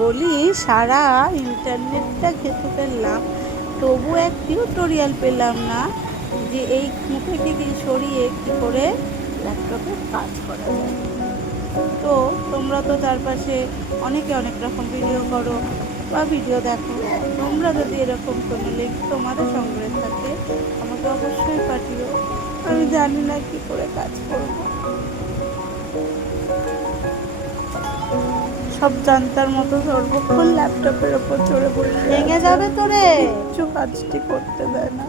বলি, সারা ইন্টারনেটটা ঘেঁটে ফেললাম তবু এক টিউটোরিয়াল পেলাম না যে এই মুখেকে কি সরিয়ে কি করে ল্যাপটপে কাজ করা তো তোমরা তো চারপাশে অনেকে অনেক রকম ভিডিও করো বা ভিডিও দেখো। তোমরা যদি এরকম কোনো লিঙ্ক তোমাদের সংগ্রহে থাকে, আমাকে অবশ্যই পাঠিও। আমি জানি না কি করে কাজ সব জানতার মতো সর্বক্ষণ ল্যাপটপের ওপর চড়ে পড়ে। ভেঙে যাবে তো রে। কিছু কাজটি করতে দেয় না।